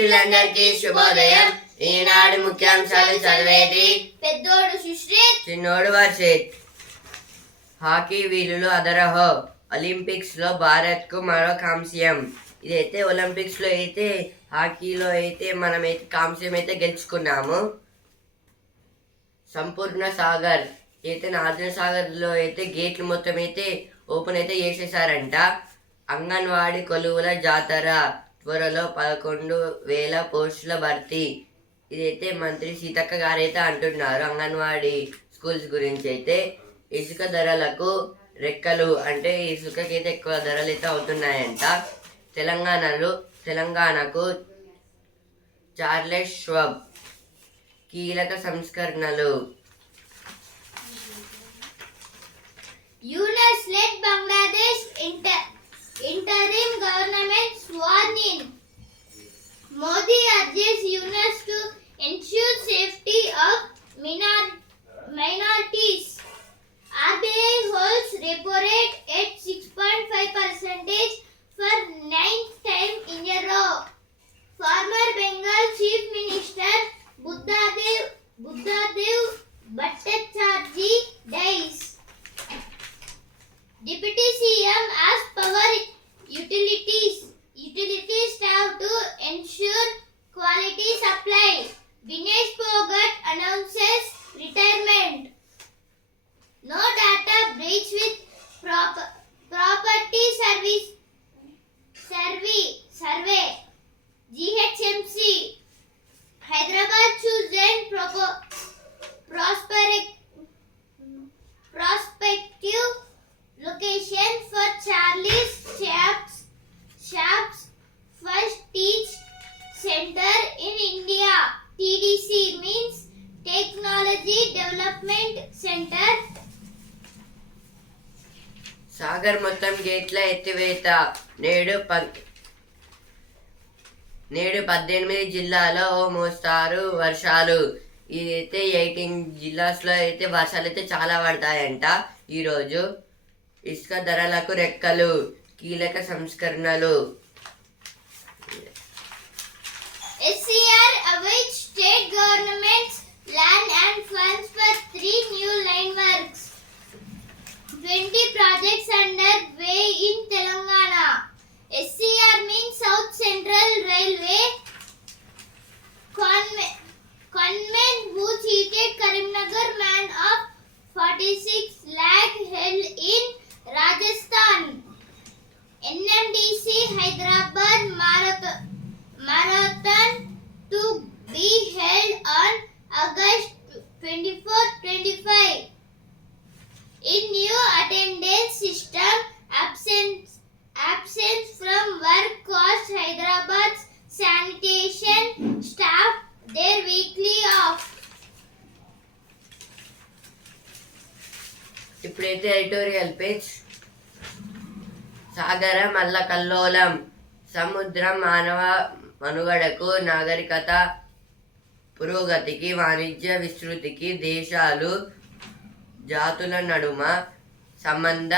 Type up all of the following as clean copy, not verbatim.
మిత్రులందరికీ శుభోదయం. ఈనాడు ముఖ్యాంశాలు చదివేది పెద్దోడు సుశ్రీత్, చిన్నోడు వర్షిత్. హాకీ వీరులు అదరహో. ఒలింపిక్స్ లో భారత్ కు మరో కాంస్యం. ఇదైతే ఒలింపిక్స్ లో అయితే హాకీలో అయితే మనమైతే కాంస్యం అయితే గెలుచుకున్నాము. సంపూర్ణ సాగర్ అయితే నాగార్జున సాగర్ లో అయితే గేట్లు మొత్తం అయితే ఓపెన్ అయితే చేసేసారంట. అంగన్వాడీ కొలువుల జాతర, త్వరలో 11,000 పోస్టుల భర్తీ. ఇదైతే మంత్రి సీతక్క గారు అయితే అంటున్నారు అంగన్వాడీ స్కూల్స్ గురించి. అయితే ఇసుక ధరలకు రెక్కలు, అంటే ఇసుకకి అయితే ఎక్కువ ధరలు అయితే అవుతున్నాయంట. తెలంగాణకు చార్లెస్ ష్వాబ్ కీలక సంస్కరణలు. Yunus led Bangladesh interim government sworn in. Modi urges Yunus to ensure safety of minorities. RBI holds repo rate at 6.5% for 9th time in a row. Former Bengal Chief Minister Buddhadev Bhattacharjee dies. Deputy CM asked power utilities staff to ensure quality supply. Dinesh Phogat announces retirement. No data breach with property survey. GHMC Hyderabad chosen prospective location for Charles Schwab's first teach center in India. TDC means Technology Development Center. Sagar మొత్తం గేట్ల ఎత్తివేత. నేడు 18 జిల్లాలో ఓ మోస్తారు వర్షాలు. ఇదైతే 18 జిల్లాస్లో అయితే వర్షాలు అయితే చాలా పడతాయంట ఈరోజు. ఇసుక ధరలకు రెక్కలు, కీలక సంస్కరణలు. SCR awaits state government's land and funds for 3 new line works. 20 projects under way in Telangana. SCR means South Central Railway. Conman who cheated Karimnagar man of 46 lakh held in Rajasthan. NMDC Hyderabad Marathon to be held on August 24-25. In new attendance system, absence from work cost Hyderabad's sanitation staff their weekly off. ఇప్పుడైతే editorial page. సాగరం అల్లకల్లోలం. సముద్రం మానవ మనుగడకు, నాగరికత పురోగతికి, వాణిజ్య విస్తృతికి, దేశాలు జాతుల నడుమ సంబంధ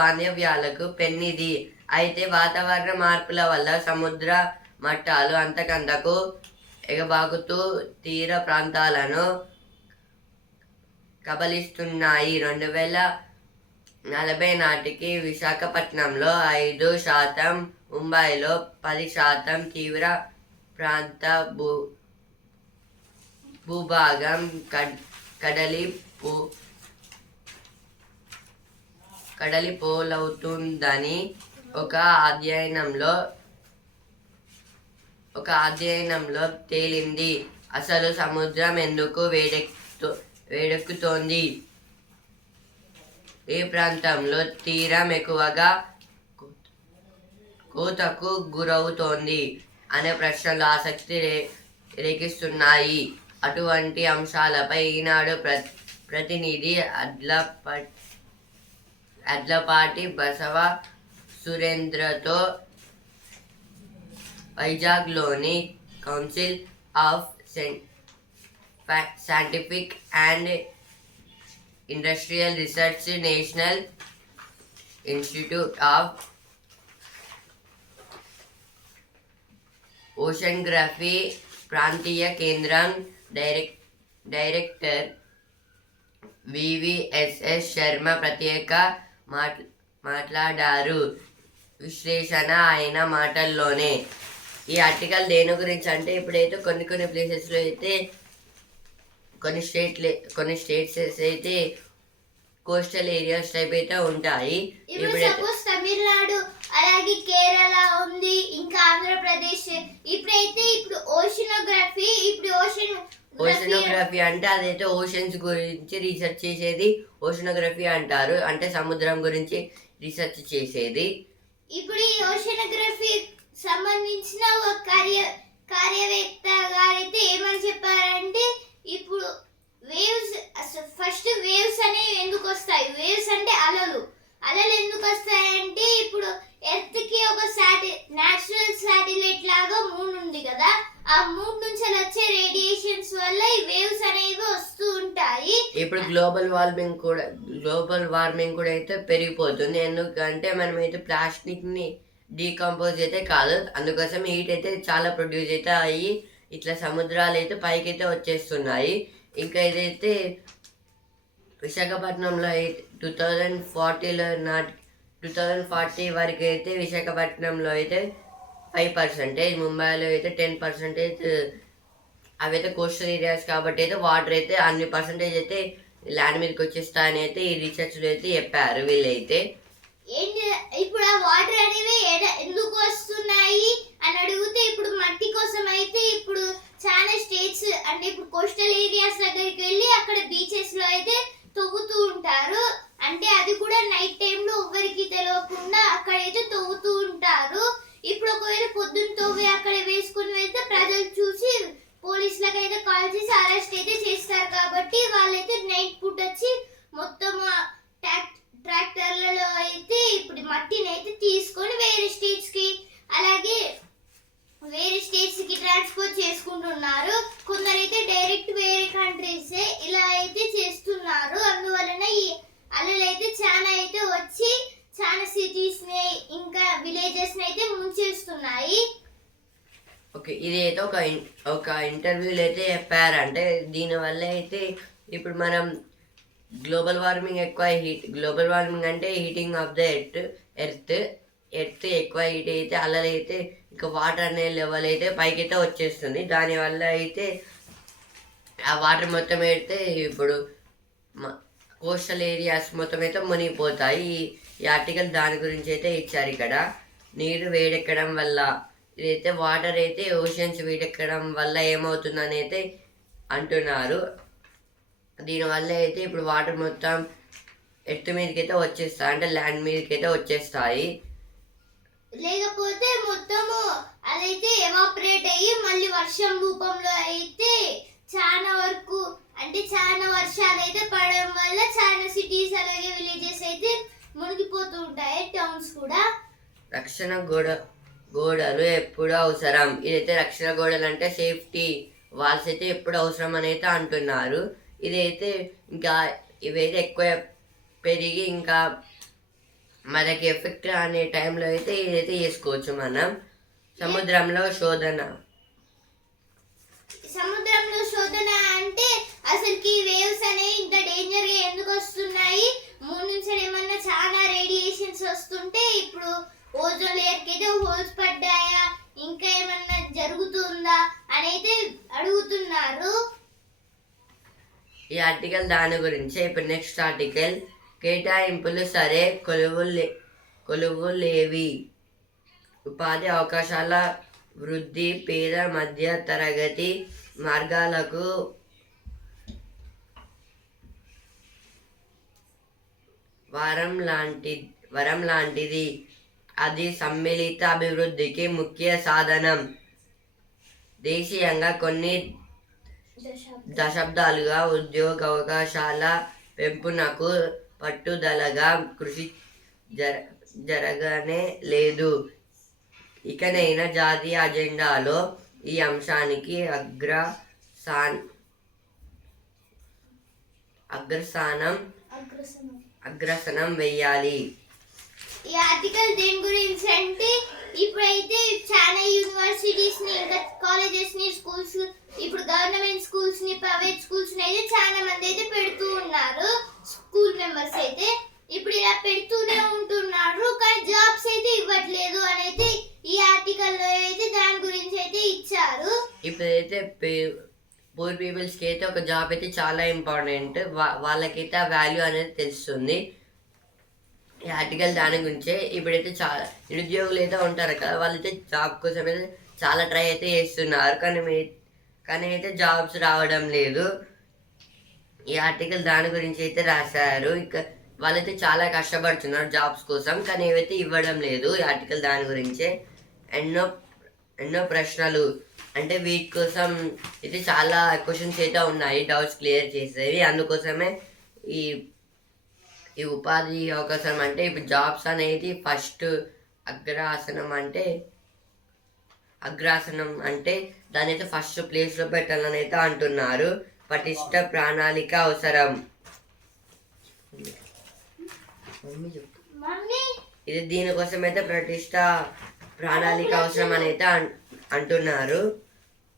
బాంధవ్యాలకు పెన్నిది. అయితే వాతావరణ మార్పుల వల్ల సముద్ర మట్టాలు అంతకంతకు ఎగబాకుతూ తీర ప్రాంతాలను కబలిస్తున్నాయి. 2040 నాటికి విశాఖపట్నంలో 5%, ముంబైలో 10% తీవ్ర ప్రాంత భూభాగం కడలిపోలవుతుందని ఒక అధ్యయనంలో తేలింది. అసలు సముద్రం ఎందుకు వేడెక్కుతోంది? ఏ ప్రాంతంలో తీరం ఎక్కువగా కోతకు గురవుతోంది అనే ప్రశ్నలు ఆసక్తి రేకిస్తున్నాయి. అటువంటి అంశాలపై ఈనాడు ప్రతినిధి అడ్లపాటి బసవ సురేంద్రతో వైజాగ్లోని council of scientific and industrial research, national institute of oceanography ప్రాంతీయ కేంద్రం డైరెక్టర్ వివిఎస్ఎస్ శర్మ ప్రత్యేక మాట్లాడారు. విశ్లేషణ ఆయన మాటల్లోనే. ఈ ఆర్టికల్ దేని గురించి అంటే ఇప్పుడైతే కొన్ని ప్లేసెస్లో అయితే కొన్ని స్టేట్స్ అయితే కోస్టల్ ఏరియాస్ టైప్ అయితే ఉంటాయి. ఇప్పుడు సపోజ్ తమిళనాడు అలాగే కేరళ ఉంది, ఇంకా ఆంధ్రప్రదేశ్. ఇప్పుడు ఓషనోగ్రఫీ అంటే అదైతే ఓషన్స్ గురించి రీసెర్చ్ చేసేది ఓషనోగ్రఫీ అంటారు. అంటే సముద్రం గురించి రీసెర్చ్ చేసేది. ఇప్పుడు ఈ ఓషనోగ్రఫీ సంబంధించిన ఒక కార్యవేత్త గారైతే ఏమని చెప్పారంటే, ఇప్పుడు వేవ్స్ ఫస్ట్ వేవ్స్ అనేవి ఎందుకు వస్తాయి, వేవ్స్ అంటే అలలు ఎందుకు వస్తాయంటే, ఇప్పుడు ఎర్త్ కి ఒక నేచురల్ శాటిలైట్ లాగా మూన్ ఉంది కదా, ఆ మూన్ నుంచి వచ్చే రేడియేషన్స్ వల్ల ఈ వేవ్స్ అనేవి వస్తూ ఉంటాయి. ఇప్పుడు గ్లోబల్ వార్మింగ్ కూడా అయితే పెరిగిపోతుంది. ఎందుకంటే మనమైతే ప్లాస్టిక్ ని డీకంపోజ్ అయితే కాదు, అందుకోసం హీట్ అయితే చాలా ప్రొడ్యూస్ అయితే అయ్యి ఇట్లా సముద్రాలు అయితే పైకి అయితే వచ్చేస్తున్నాయి. ఇంకా ఇదైతే విశాఖపట్నంలో అయితే 2040 వరకు అయితే విశాఖపట్నంలో అయితే 5%, ముంబైలో అయితే 10%. అవైతే కోస్టల్ ఏరియాస్ కాబట్టి అయితే వాటర్ అయితే అన్ని పర్సంటేజ్ అయితే ల్యాండ్ మీదకి వచ్చేస్తాయని అయితే ఈ రీసెర్చ్లో అయితే చెప్పారు వీళ్ళైతే. ఇప్పుడు ఆ వాటర్ అనేవి ఎందుకు వస్తున్నాయి అని అడిగితే, ఇప్పుడు మట్టి కోసం అయితే ఇప్పుడు చాలా స్టేట్స్ అంటే ఇప్పుడు కోస్టల్ ఏరియాస్ దగ్గరికి వెళ్ళి అక్కడ బీచెస్ లో అయితే తవ్వుతూ ఉంటారు. అంటే అది కూడా నైట్ టైంలో ఎవరికి తెలియకుండా అక్కడైతే తవ్వుతూ ఉంటారు. ఇప్పుడు ఒకవేళ పొద్దున్న తవ్వి అక్కడ వేసుకుని వెళ్తే ప్రజలు చూసి పోలీసులకు అయితే కాల్ చేసి అరెస్ట్ అయితే చేస్తారు. కాబట్టి వాళ్ళైతే నైట్ పూట వచ్చి మొత్తం ట్రాక్టర్లలో అయితే ఇప్పుడు మట్టిని అయితే తీసుకొని వేరే స్టేట్స్ కి ట్రాన్స్పోర్ట్ చేసుకుంటున్నారు. కొందరైతే డైరెక్ట్ వేరే కంట్రీస్ ఇలా అయితే చేస్తున్నారు. అందువలన ఈ అలలు అయితే చాలా అయితే వచ్చి చాలా సిటీస్ ని ఇంకా విలేజెస్ ని అయితే ముంచేస్తున్నాయి. ఓకే, ఇది అయితే ఒక ఇంటర్వ్యూలో అయితే చెప్పారంటే దీనివల్ల అయితే ఇప్పుడు మనం గ్లోబల్ వార్మింగ్ అంటే హీటింగ్ ఆఫ్ ద ఎర్త్ ఎక్కువ హీట్ అయితే అలలు అయితే ఇంకా వాటర్ అనే లెవెల్ అయితే పైకి అయితే వచ్చేస్తుంది. దానివల్ల అయితే ఆ వాటర్ మొత్తం అయితే ఇప్పుడు కోస్టల్ ఏరియాస్ మొత్తం అయితే మునిగిపోతాయి. ఈ ఆర్టికల్ దాని గురించి అయితే ఇచ్చారు. ఇక్కడ నీరు వేడెక్కడం వల్ల ఇదైతే వాటర్ అయితే ఓషన్స్ వేడెక్కడం వల్ల ఏమవుతుందని అయితే అంటున్నారు. దీనివల్ల అయితే ఇప్పుడు వాటర్ మొత్తం ఎర్త్ మీదకి అయితే వచ్చేస్తాయి, అంటే ల్యాండ్ మీదకి అయితే వచ్చేస్తాయి. లేకపోతే మొత్తము అదైతే ఎవాపరేట్ అయ్యి మళ్ళీ వర్షం రూపంలో అయితే చాలా వరకు అంటే చాలా వర్షాలు అయితే పడడం వల్ల చాలా సిటీస్ అలాగే విలేజెస్ అయితే మునిగిపోతూ ఉంటాయి, టౌన్స్ కూడా. రక్షణ గోడలు ఎప్పుడు అవసరం. ఇదైతే రక్షణ గోడలు అంటే సేఫ్టీ వాల్స్ అయితే ఎప్పుడు అవసరం అని అయితే అంటున్నారు. ఇదైతే ఇంకా ఇవైతే ఎక్కువ పెరిగి ఇంకా మనకి ఎఫెక్ట్ అనే టైంలో అయితే ఇదైతే చేసుకోవచ్చు మనం. సముద్రంలో శోధన అంటే అసలుకి వేవ్స్ అనేవి ఇంత డేంజర్ గా ఎందుకు వస్తున్నాయి, మూన్ నుంచి ఏమన్నా చాలా రేడియేషన్స్ వస్తుంటే ఇప్పుడు ఓజోన్ లేయర్ కి అయితే హోల్స్ పడ్డాయా, ఇంకా ఏమన్నా జరుగుతుందా అని అయితే అడుగుతున్నారు. ఈ ఆర్టికల్ దాని గురించి. ఇప్పుడు నెక్స్ట్ ఆర్టికల్ కేటాయింపులు సరే, కొలువులేవి. ఉపాధి అవకాశాల వృద్ధి, పేద మధ్య తరగతి మార్గాలకు వరం లాంటిది. అది సమ్మిళిత అభివృద్ధికి ముఖ్య సాధనం. దేశీయంగా కొన్ని దశాబ్దాలుగా ఉద్యోగ అవకాశాల పెంపునకు పట్టుదలగా కృషి జరగనే లేదు. ఇకనైనా జాతీయ అజెండాలో ఈ అంశానికి అగ్రస్థానం వేయాలి. ఈ ఆర్టికల్ దేని గురించి అంటే ఇప్పుడైతే అయితే చాలా యూనివర్సిటీస్ ని ఇంకా కాలేజెస్ ని స్కూల్స్ ఇప్పుడు గవర్నమెంట్ స్కూల్స్ ని ప్రైవేట్ స్కూల్స్ ని అయితే చాలా మంది అయితే పెడుతూ ఉన్నారు స్కూల్ మెంబర్స్ అయితే ఇప్పుడు ఇలా పెడుతూనే ఉంటున్నారు కానీ జాబ్స్ అయితే ఇవ్వట్లేదు అని అయితే ఈ ఆర్టికల్ లో అయితే దాని గురించి అయితే ఇచ్చారు. ఇప్పుడైతే పూర్ పీపుల్స్కి అయితే ఒక జాబ్ అయితే చాలా ఇంపార్టెంట్, వాళ్ళకైతే ఆ వాల్యూ అనేది తెలుస్తుంది. ఈ ఆర్టికల్ దాని గురించే. ఇప్పుడైతే చాలా నిరుద్యోగులు అయితే ఉంటారు కదా, వాళ్ళైతే జాబ్ కోసం అయితే చాలా ట్రై అయితే చేస్తున్నారు, కానీ అయితే జాబ్స్ రావడం లేదు. ఈ ఆర్టికల్ దాని గురించి అయితే రాశారు. ఇక వాళ్ళైతే చాలా కష్టపడుతున్నారు జాబ్స్ కోసం, కానీ ఏవైతే ఇవ్వడం లేదు. ఈ ఆర్టికల్ దాని గురించే. ఎన్నో ప్రశ్నలు అంటే వీటి కోసం అయితే చాలా క్వశ్చన్స్ అయితే ఉన్నాయి, డౌట్స్ క్లియర్ చేసేవి. అందుకోసమే ఈ ఉపాధి అవకాశం అంటే ఇప్పుడు జాబ్స్ అనేది ఫస్ట్ అగ్రాసనం అంటే దాని అయితే ఫస్ట్ ప్లేస్లో పెట్టాలని అయితే అంటున్నారు. పటిష్ట ప్రణాళిక అవసరం. ఇది దీనికోసం అయితే పటిష్ట ప్రణాళిక అవసరం అని అయితే అంటున్నారు.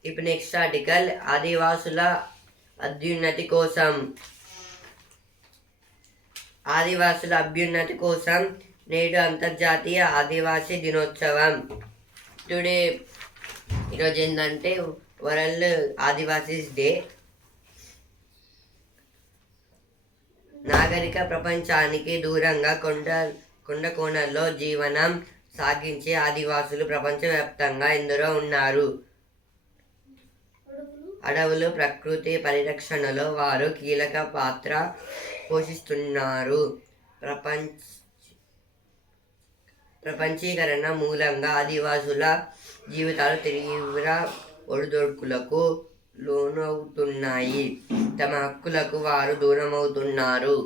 ఇప్పుడు నెక్స్ట్ ఆర్టికల్ ఆదివాసుల అభ్యున్నతి కోసం. ఆదివాసుల అభ్యున్నతి కోసం నేడు అంతర్జాతీయ ఆదివాసీ దినోత్సవం. టుడే ఈరోజు ఏంటంటే వరల్డ్ ఆదివాసీస్ డే. నాగరిక ప్రపంచానికి దూరంగా కొండ కోణల్లో జీవనం సాగించే ఆదివాసులు ప్రపంచవ్యాప్తంగా ఎందరో ఉన్నారు. అడవులు ప్రకృతి పరిరక్షణలో వారు కీలక పాత్ర పోషిస్తున్నారు. ప్రపంచీకరణ మూలంగా ఆదివాసుల జీవితాలు తీవ్ర ఒడిదొడుకులకు లోనవుతున్నాయి. తమ హక్కులకు వారు దూరమవుతున్నారు.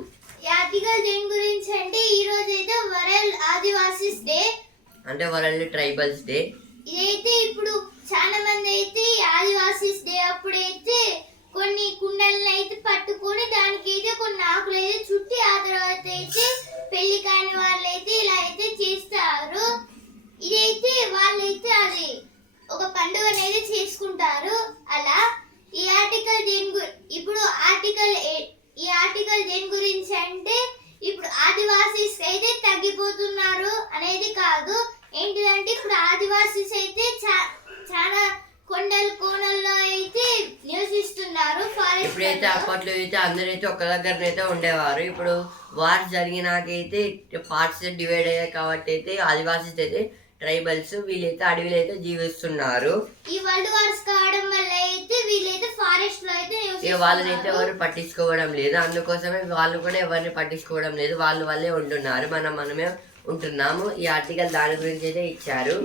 ఈ ఆర్టికల్ దేని గురించి అంటే ఈ రోజు అయితే వరల్డ్ ఆదివాసీస్ డే అంటే వరల్డ్ ట్రైబల్స్ డే. ఇదైతే ఇప్పుడు చాలా మంది అయితే ఆదివాసీస్ డే అప్పుడైతే కొన్ని కుండలను అయితే పట్టుకొని దానికి అయితే కొన్ని ఆకులు అయితే చుట్టి ఆ తర్వాత అయితే పెళ్లి కాని వాళ్ళైతే ఇలా అయితే చేస్తారు. ఇదైతే వాళ్ళైతే అది ఒక పండుగ అనేది చేసుకుంటారు. అలా ఈ ఆర్టికల్ దేని గురించి అంటే ఇప్పుడు ఆదివాసీస్ అయితే తగ్గిపోతున్నారు అనేది కాదు. ఏంటిదంటే ఇప్పుడు ఆదివాసీస్ అయితే చాలా కోణల్లో అయితే నివసిస్తున్నారు. ఇప్పుడైతే అప్పట్లో అయితే అందరైతే ఒక దగ్గరనైతే ఉండేవారు. ఇప్పుడు వార్స్ జరిగినాకైతే పార్ట్స్ డివైడ్ అయ్యాయి కాబట్టి అయితే ఆదివాసీస్ అయితే ట్రైబల్స్ వీళ్ళైతే అడవిలో అయితే జీవిస్తున్నారు. ఈ వరల్డ్ వార్స్ కావడం వల్ల అయితే వీళ్ళైతే ఫారెస్ట్ లో అయితే వాళ్ళని అయితే ఎవరు పట్టించుకోవడం లేదు. అందుకోసమే వాళ్ళు కూడా ఎవరిని పట్టించుకోవడం లేదు. వాళ్ళే ఉంటున్నారు, మనమే ఉంటున్నాము. ఈ ఆర్టికల్ దాని గురించి అయితే ఇచ్చారు.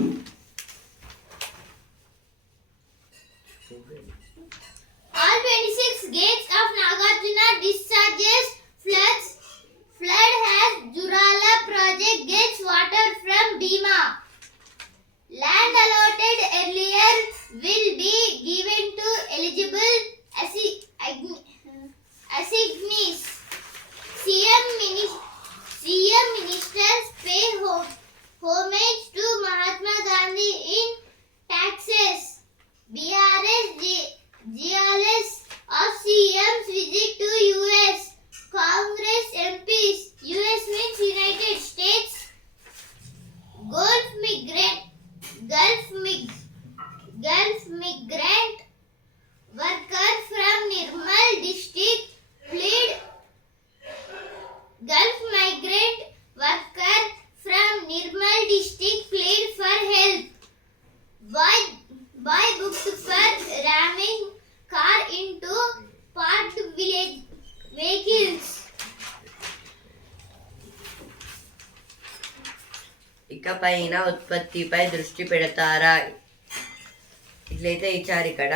All 26 gates of Nagarjuna discharges flood has Jurala project gets water from Bhima. Land allotted earlier will be given to eligible assignees. CM ministers pay homage to Mahatma Gandhi in taxes. GLS of CM's visit to US. Congress MPs. US means United States. Gulf migrant worker from Nirmal district plead. Gulf migrant worker from Nirmal district plead for help. Boy booked for ramming car into parked village vehicles. ఇకపైన ఉత్పత్తిపై దృష్టి పెడతారా? ఇట్లయితే ఇచ్చారు ఇక్కడ.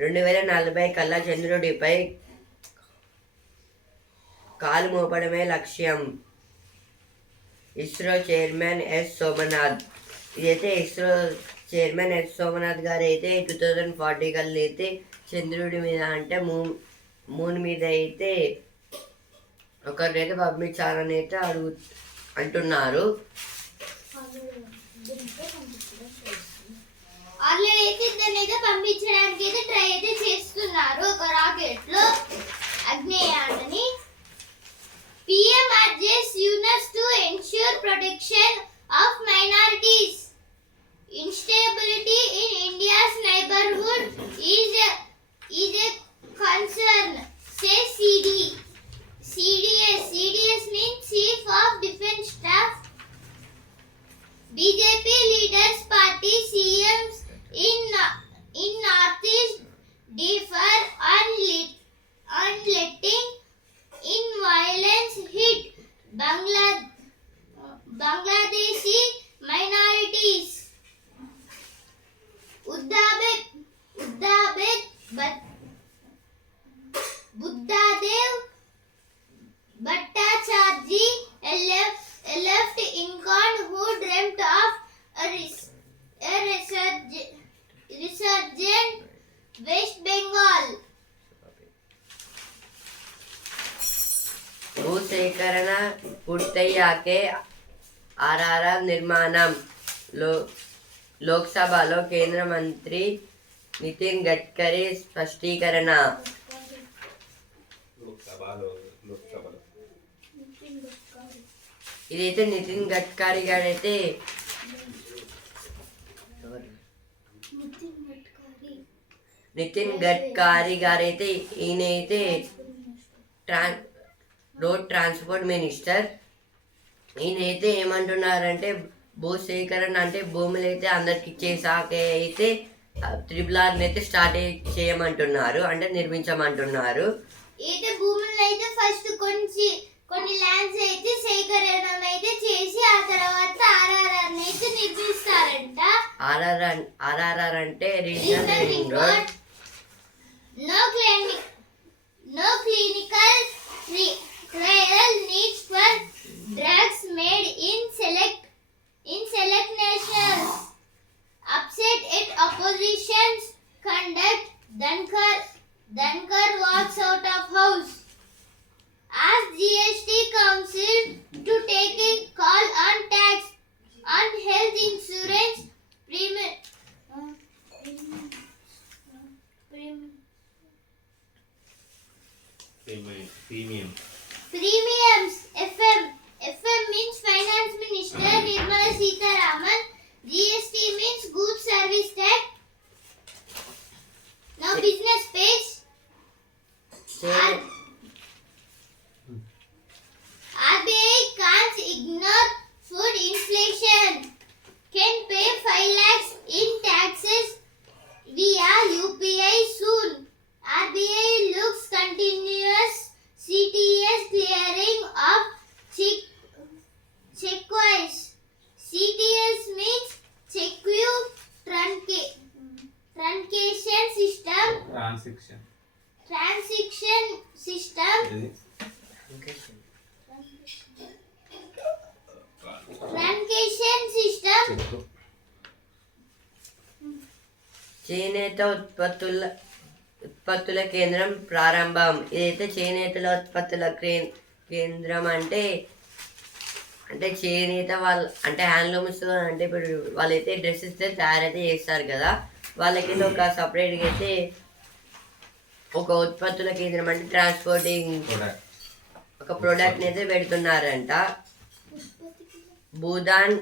2040 కల్లా చంద్రుడిపై కాలు మోపడమే లక్ష్యం. ISRO chairman S Somnath. ఇదైతే ఇస్రో చైర్మన్ ఎస్ సోమనాథ్ గారు అయితే 2040 కల్లా అయితే చంద్రుడి మీద అంటే మూన్ మీద అయితే ఒకరినైతే పంపించాలని అయితే అంటున్నారు. ఆల్రెడీ అయితే దాన్ని అయితే పంపించడానికి అయితే ట్రై అయితే చేస్తున్నారు ఒక రాకెట్ లో అగ్నేయాన్ని. PM urges UNES to ensure protection of minorities. Instability in India's neighborhood is a concern, says CDS. CDS means Chief of Defence Staff. BJP leaders party CMs in Northeast differ on letting in violence hit Bangladeshi minorities. Buddhadev Bhattacharjee, a left icon who dreamt of a resurgent West Bengal. భూసేకరణ పూర్తయ్యాకే ఆర్ఆర్ఆర్ నిర్మాణం. లోక్సభలో కేంద్ర మంత్రి నితిన్ గడ్కరీ స్పష్టీకరణ. ఇదైతే నితిన్ గడ్కరీ గారైతే నితిన్ గడ్కరీ గారైతే ఈయనైతే road transport minister. ఈయనైతే ఏమంటున్నారంటే భూసేకరణ అంటే భూములు అయితే అందరికి ఇచ్చేసాక అయితే RRR అయితే స్టార్ట్ చేయమంటున్నారు, అంటే నిర్మించమంటున్నారు. అయితే భూములను అయితే ఫస్ట్ కొన్ని ల్యాండ్స్ అయితే సేకరణ అయితే చేసి ఆ తర్వాత ఆర్ఆర్ఆర్ అయితే నిర్మిస్తారంట. ఆర్ఆర్ఆర్ అంటే regional ring road. No clinical trial needs for drugs made in select nations. Upset at opposition's conduct, Dhankar walks out of house. Ask GST Council to take a call on tax on health insurance premiums. FM means Finance Minister Nirmala Sitharaman. GST means Goods Service Tax. Now business page. RBI can't ignore food inflation. Can pay 5 lakhs in taxes via UPI soon. RBI looks continuous CTS clearing of checkways. CTS means Secure Truncation System. Transaction System. Truncation System. చేనేత ఉత్పత్తుల కేంద్రం ప్రారంభం. ఇదైతే చేనేతల ఉత్పత్తుల కేంద్రం అంటే చేనేత వాళ్ళు అంటే హ్యాండ్లూమ్స్ అంటే ఇప్పుడు వాళ్ళైతే డ్రెస్సెస్ తయారైతే చేస్తారు కదా, వాళ్ళకి ఒక సపరేట్గా అయితే ఒక ఉత్పత్తుల కేంద్రం అంటే ట్రాన్స్పోర్టింగ్ ఒక ప్రోడక్ట్ని అయితే పెడుతున్నారంట. భూదాన్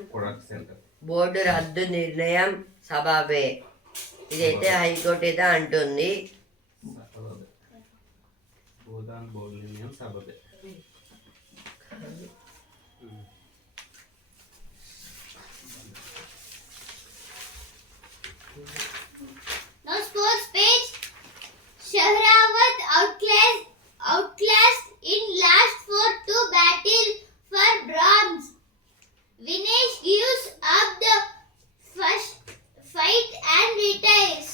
బోర్డు రద్దు నిర్ణయం సబాబే. ఇదైతే హైకోర్టు అయితే అంటుంది. Now sports page. Shahrawat outclassed in last 4 to battle for bronze. Vinesh gives up the first fight and retires.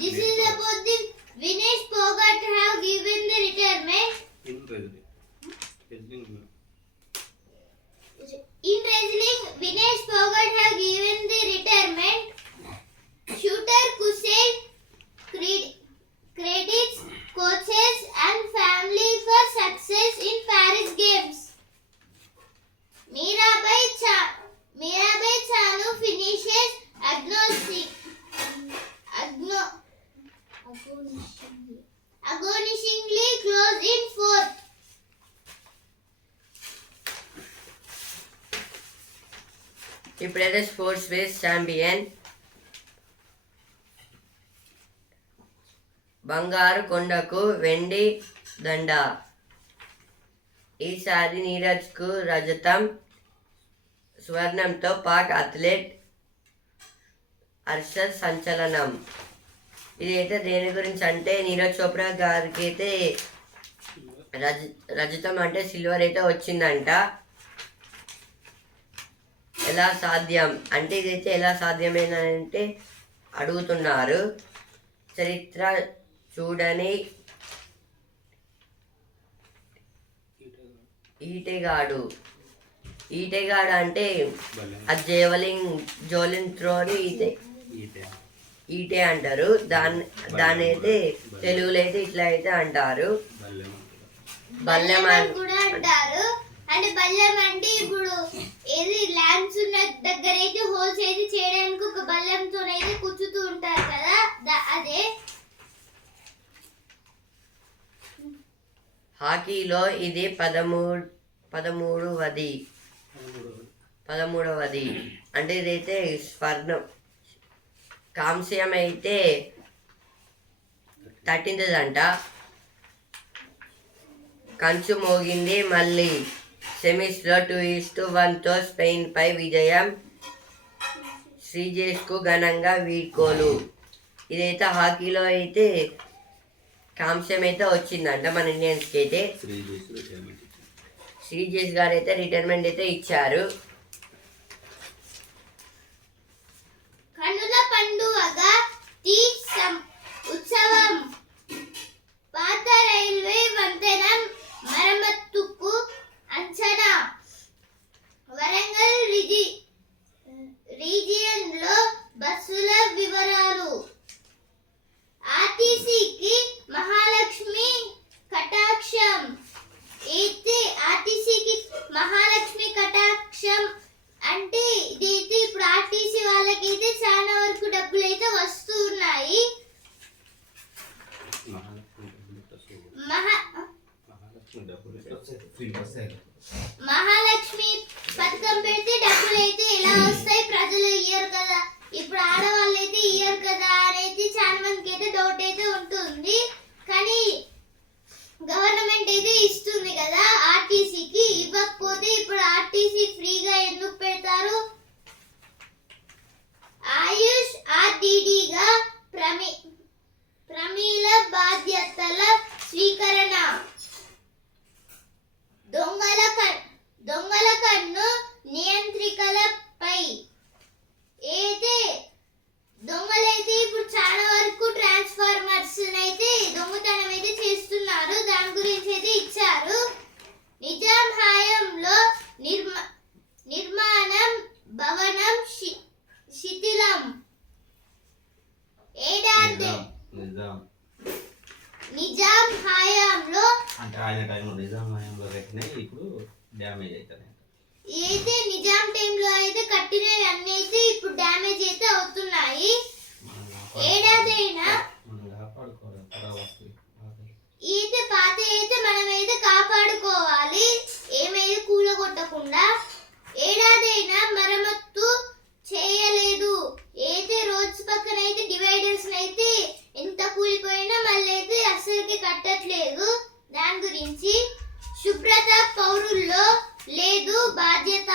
This is about the Vinesh Phogat have given the retirement. ఇప్పుడైతే sports base champion బంగారు కొండకు వెండి దండ. ఈసారి నీరజ్కు రజతం, స్వర్ణంతో Pak athlete Harshad సంచలనం. ఇదైతే దేని గురించి అంటే నీరజ్ చోప్రా గారికి అయితే రజతం అంటే సిల్వర్ అయితే వచ్చిందంట. ఎలా సాధ్యం అంటే ఇదైతే ఎలా సాధ్యమేనంటే అడుగుతున్నారు. చరిత్ర చూడని ఈటెగాడు అంటే అది జోలిన్ త్రోని ఈటే అంటారు. దాన్ని అయితే తెలుగులో అయితే ఇట్లా అయితే అంటారు. బల్లెం కూడా అంటారు. అంటే బల్లెం అంటే ఇప్పుడు ఏది ల్యాంప్స్ ఉన్న దగ్గర అయితే హోల్స్ అయితే చేయడానికి ఒక బల్లెంతో అయితే కుచ్చుతూ ఉంటారు కదా, అదే. హాకీలో ఇది 13వది. అంటే ఇదైతే స్వర్ణం. కాంస్యం అయితే 13th అంట. కంచు మోగింది మళ్ళీ. సెమీస్లో 2-1తో స్పెయిన్ పై విజయం. శ్రీజేష్కు ఘనంగా వీడ్కోలు. ఇదైతే హాకీలో అయితే కాంస్యం అయితే వచ్చిందంట మన ఇండియన్స్కి అయితే. శ్రీజేష్ గారు అయితే రిటైర్మెంట్ అయితే ఇచ్చారు. కన్నుల పండుగగా తీజ్ ఉత్సవం. పాత రైల్వే వంతెన మరమ్మతుకు అంచనా. వరంగల్ రీజియన్లో బస్సుల వివరాలు. ఆర్టీసీకి మహాలక్ష్మి కటాక్షం. అయితే ఆర్టీసీకి మహాలక్ష్మి కటాక్షం అంటే ఇదైతే ఇప్పుడు ఆర్టీసీ వాళ్ళకైతే చాలా వరకు డబ్బులు అయితే వస్తూ ఉన్నాయి. మహాలక్ష్మి పథకం పెడితే డబ్బులు అయితే ఎలా వస్తాయి, ప్రజలు ఇయ్యరు కదా, ఇప్పుడు ఆడవాళ్ళు అయితే ఇయ్యరు కదా అనేది చాలా మందికి అయితే డౌట్ అయితే ఉంటుంది. కానీ గవర్నమెంట్ అయితే ఇస్తుంది కదా ఆర్టీసీకి. ఇవ్వకపోతే ఇప్పుడు ఆర్టీసీ ఫ్రీగా ఎందుకు పెడతారు? ఆయుష్ ఆర్డీడీగా ప్రమీల బాధ్యతల స్వీకరణ. దొంగల కన్ను నియంత్రికలపై. అయితే దొంగలైతే ఇప్పుడు చాలా వరకు ట్రాన్స్ఫార్మర్స్ అయితే దొంగతనం అయితే చేస్తున్నారు. దాని గురించి అయితే ఇచ్చారు. నిజాం హయాంలో నిర్మాణం భవనం శిథిలం. ఏడాది నిజాం హయాంలో అంటే ఆయన టైంలో నిజాం హయాంలో కట్టినవి ఇప్పుడు డ్యామేజ్ అవుతాయి. అయితే నిజాం టైంలో అయితే కట్టినవి అన్ని అయితే ఇప్పుడు డ్యామేజ్ అయితే అవుతున్నాయి. ఏడాదైనా అయితే పాత అయితే మనమైతే కాపాడుకోవాలి, ఏమైతే కూలగొట్టకుండా. ఏడాదైనా మరమ్మత్తు చేయలేదు. అయితే రోడ్స్ పక్కన అయితే డివైడర్స్ అయితే ఎంత కూలిపోయినా మళ్ళీ అయితే అసలుకి కట్టట్లేదు. దాని గురించి శుభ్రత పౌరుల్లో లేదు బాధ్యత.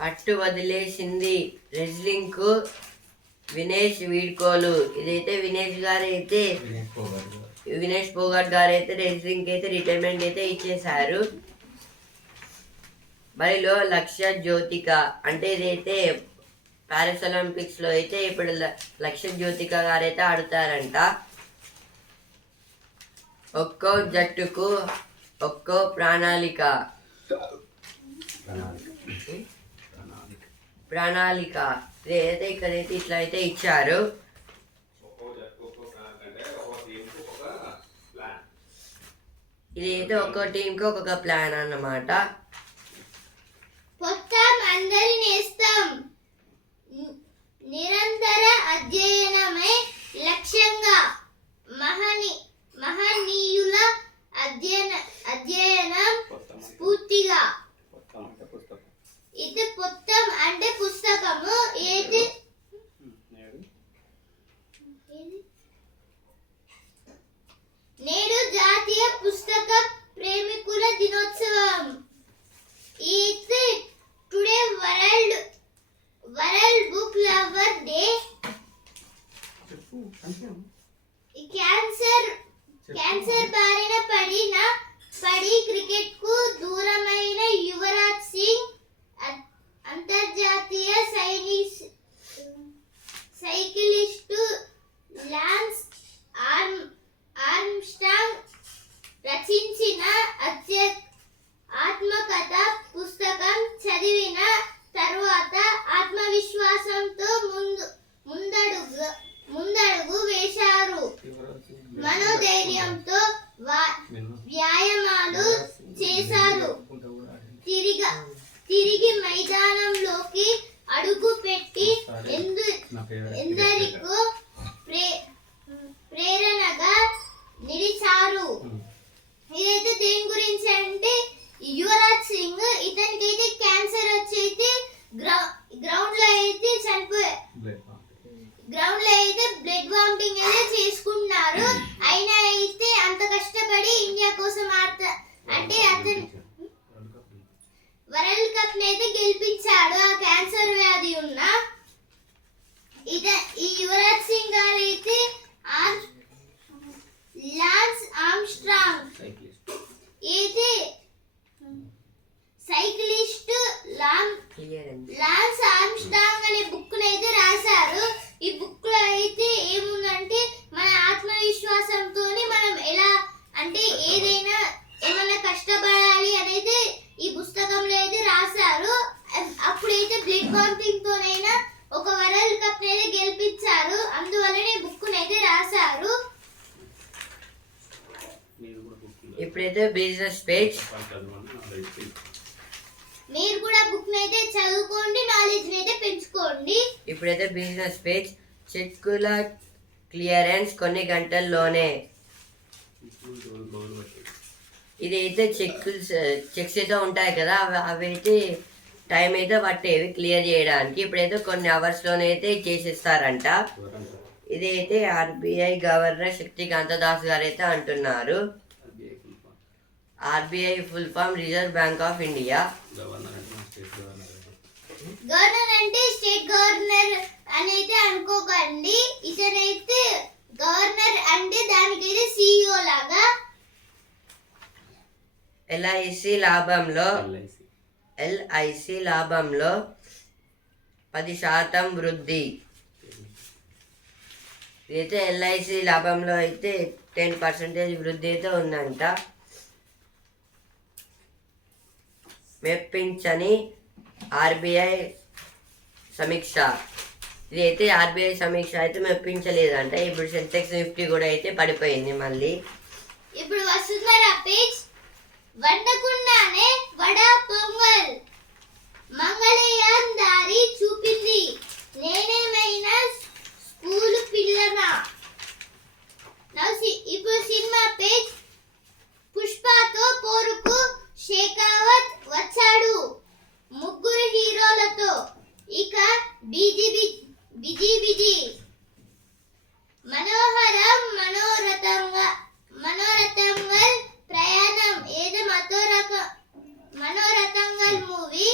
పట్టు వదిలేసింది రెజ్లింగ్ కు వినేష్ వీడ్కోలు. ఇదైతే వినేష్ పోగాట్ గారు అయితే రెజ్లింగ్ అయితే రిటైర్మెంట్ అయితే ఇచ్చేశారు. బరిలో లక్ష్య జ్యోతిక అంటే ఇదైతే ప్యారిస్ ఒలింపిక్స్ లో అయితే ఇప్పుడు లక్ష్య జ్యోతిక గారు అయితే ఆడుతారంట. ఒక్కో జట్టుకు ఒక్కో ప్రణాళిక. ఇదైతే ఇక్కడైతే ఇట్లా అయితే ఇచ్చారు. ఇదైతే ఒక్కో టీంకి ఒక్కొక్క ప్లాన్ అన్నమాట. మొత్తం అందరి నేస్తం. నిరంతర అధ్యయనమే లక్ష్యంగా. మహనీయుల అధ్యయనం స్ఫూర్తిగా. అయితే నేడు జాతీయ పుస్తక ప్రేమికుల దినోత్సవం. అయితే today world book lover day. Cancer బారిన పడి క్రికెట్ కు దూరమైన యువరాజ్ సింగ్ అంతర్జాతీయ సైకిలిస్టు లాన్స్ ఆర్మ్స్ట్రాంగ్ రచించిన ఆత్మకథ పుస్తకం చదివిన తరువాత ఆత్మవిశ్వాసంతో ముందడుగు వేశారు. మనోధైర్యంతో వ్యాయామాలు చేశారు. తిరిగి మైదానంలోకి అడుగు పెట్టి ఎందరికో ప్రేరణగా నిలిచారు. ఇదైతే దేని గురించి అంటే యువరాజ్ సింగ్, ఇతనికి అయితే క్యాన్సర్ వచ్చి అయితే గ్రౌండ్ లో అయితే బ్లడ్ వామిటింగ్ అయితే చేసుకున్నారు. అయినా అయితే అంత కష్టపడి ఇండియా కోసం అంటే అతను వరల్డ్ కప్ అయితే గెలిపించాడు. ఆ క్యాన్సర్ వ్యాధి ఉన్న ఈ యువరాజ్ సింగ్ గారు అయితే లాన్స్ ఆర్మ్స్ట్రాంగ్ అయితే సైక్లిస్ట్ లాన్స్ ఆర్మ్స్ట్రాంగ్ అనే బుక్ అయితే రాశారు. ఈ బుక్ లో అయితే ఏముందంటే మన ఆత్మవిశ్వాసంతో మనం ఎలా అంటే ఏమైనా కష్టపడాలి అనేది ఈ పుస్తకంలో అయితే రాశారు. అప్పుడైతే బ్లడ్ వామిటింగ్ తోనైనా ఒక వరల్డ్ కప్ అయితే గెలిపించారు. అందువల్లనే బుక్ అయితే రాశారు. ఇప్పుడైతే బిజినెస్ పేజ్. మీరు కూడా బుక్ అయితే చదువుకోండి, నాలెడ్జ్ అయితే పెంచుకోండి. ఇప్పుడైతే బిజినెస్ పేజ్. చెక్కుల క్లియరెన్స్ కొన్ని గంటల్లోనే. ఇదైతే చెక్స్ అయితే ఉంటాయి కదా, అవి అయితే టైం అయితే పట్టేవి క్లియర్ చేయడానికి. ఇప్పుడైతే కొన్ని అవర్స్లోనే అయితే చేసేస్తారంట. ఇదైతే ఆర్బీఐ గవర్నర్ శక్తికాంత దాస్ గారు అయితే అంటున్నారు. RBI full form Reserve Bank of India. Governor అంటే స్టేట్ గవర్నర్ అని అయితే అనుకోకండి. ఇతనైతే గవర్నర్ అంటే దానికైతే సిఇఓ లాగా. ఎల్ఐసి లాభంలో 10% వృద్ధి. ఇదైతే ఎల్ఐసి లాభంలో అయితే 10% వృద్ధి అయితే ఉందంట. మెప్పించని ఆర్బీఐ సమీక్ష. ఇదైతే ఆర్బీఐ సమీక్ష అయితే మెప్పించలేదంట. ఇప్పుడు సెన్సెక్స్ నిఫ్టీ కూడా అయితే పడిపోయింది మళ్ళీ. ఇప్పుడు వసుంధరా పేజ్. వండకుండానే వడా పొంగల్ మంగళయాన్ దారి చూపింది. నేనేమైనా స్కూలు పిల్లనా. ఇప్పుడు సినిమా పేజ్. పుష్పతో పోరుకు షేకావత్ వచ్చాడు 3 హీరోలతో. ఇక బిజీ మనోరథంగల్ ప్రయాణం ఏదో మనోరథంగల్ మూవీ.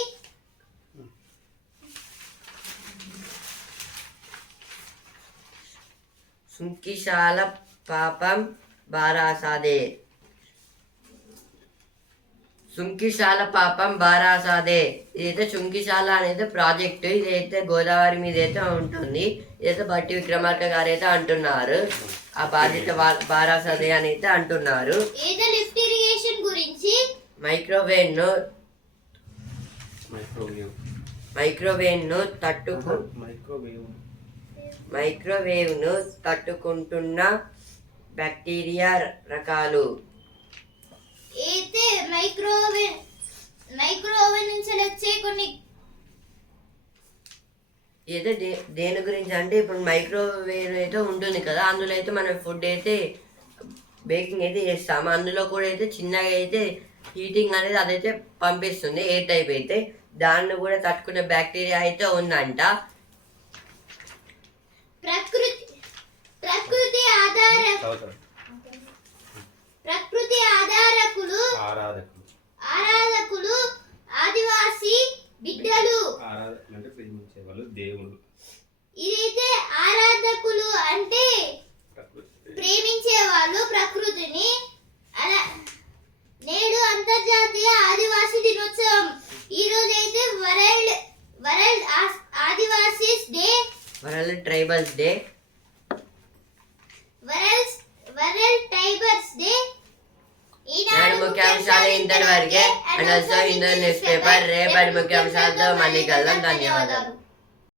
సుంకిశాల పాపం బారాసాదే. ఇదైతే సుంకిశాల అనేది ప్రాజెక్ట్. ఇదైతే గోదావరి మీద అయితే ఉంటుంది. ఇదైతే బట్టి విక్రమార్క గారు అయితే అంటున్నారు. ఆ బాధ్యత బారాసాదే అని అయితే అంటున్నారు. లిఫ్ట్ ఇరిగేషన్ గురించి. మైక్రోవేవ్ ను తట్టుకుంటున్న బ్యాక్టీరియా రకాలు. అయితే మైక్రోవేవ్ నుంచి వచ్చే కొన్ని. అయితే దేని గురించి అంటే ఇప్పుడు మైక్రోవేవ్ అయితే ఉంటుంది కదా, అందులో అయితే మనం ఫుడ్ అయితే బేకింగ్ అయితే చేస్తాము. అందులో కూడా అయితే చిన్నగా అయితే హీటింగ్ అనేది అదైతే పంపిస్తుంది ఎయిర్ టైప్ అయితే. దాన్ని కూడా తట్టుకునే బ్యాక్టీరియా అయితే ఉందంట. ప్రకృతి ఆరాధకులు ఆదివాసి బిడ్డలు. అంటే ప్రేమించే వాళ్ళు దేవుడు. ఇదైతే ఆరాధకులు అంటే ప్రేమించే వాళ్ళు ప్రకృతిని. అలా నేడు అంతర్జాతీయ ఆదివాసీ దినోత్సవం. ఈ రోజు అయితే world Adivasis day, world tribals day, world tribals day. Eenadu ముఖ్యాంశాలు ఇంతవరకే. And also Hindu newspaper. రేపటి ముఖ్యాంశాలతో మళ్ళీ కలుద్దాం. ధన్యవాదాలు.